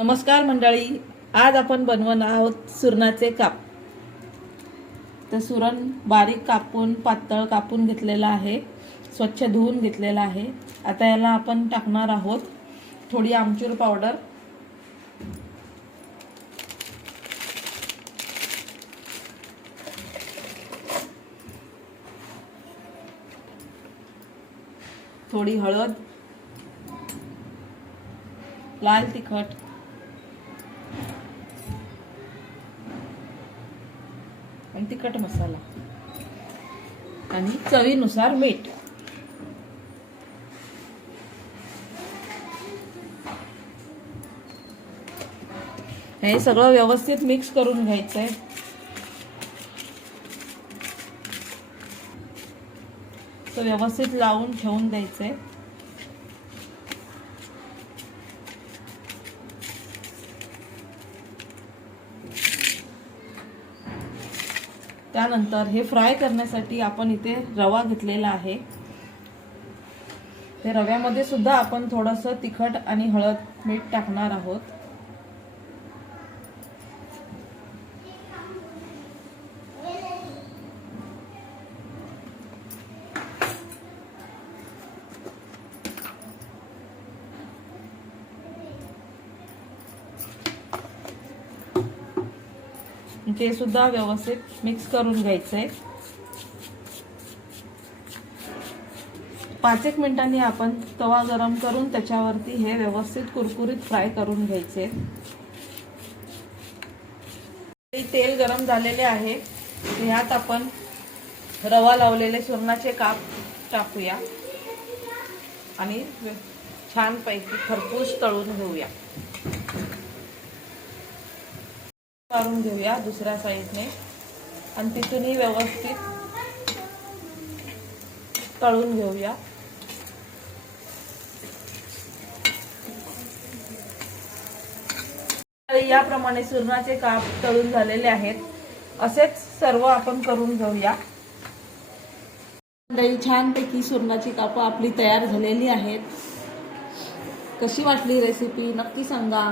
नमस्कार मंडळी आज आपण बनवणार आहोत सुरणाचे काप. तर सुरण बारीक कापून पातळ कापून घेतलेला आहे स्वच्छ धुवून घेतलेला आहे. आता याला आपण टाकणार आहोत थोडी आमचूर पावडर. थोडी हळद लाल तिखट आणि तिखट मसाला. आणि चवीनुसार मीठ. हे सगळं व्यवस्थित मिक्स करून घ्यायचंय. तर व्यवस्थित लावून ठेवून द्यायचंय. त्यानंतर हे फ्राय करण्यासाठी आपण इथे रवा घेतलेला आहे. ते रव्यामध्ये सुद्धा आपण थोडंसं तिखट आणि हळद मीठ टाकणार आहोत. ते सुद्धा व्यवस्थित मिक्स करून घ्यायचंय. पाच एक मिनिटांनी आपण तवा गरम करून त्याच्यावरती हे व्यवस्थित कुरकुरीत फ्राय करून घ्यायचे. तेल गरम झालेले आहे. ह्यात आपण रवा लावलेले सुरणाचे काप टाकूया. आणि छानपैकी खरपूस तळून घेऊया. काढून घेऊया दुसऱ्या साईडने. आणि तिथूनही व्यवस्थित तळून घेऊया. याप्रमाणे सुरणाचे काप तळून झालेले आहेत. असेच सर्व आपण करून घेऊया. मंडळी छानपैकी सुरणाची कापं आपली तयार झालेली आहेत. कशी वाटली रेसिपी नक्की सांगा.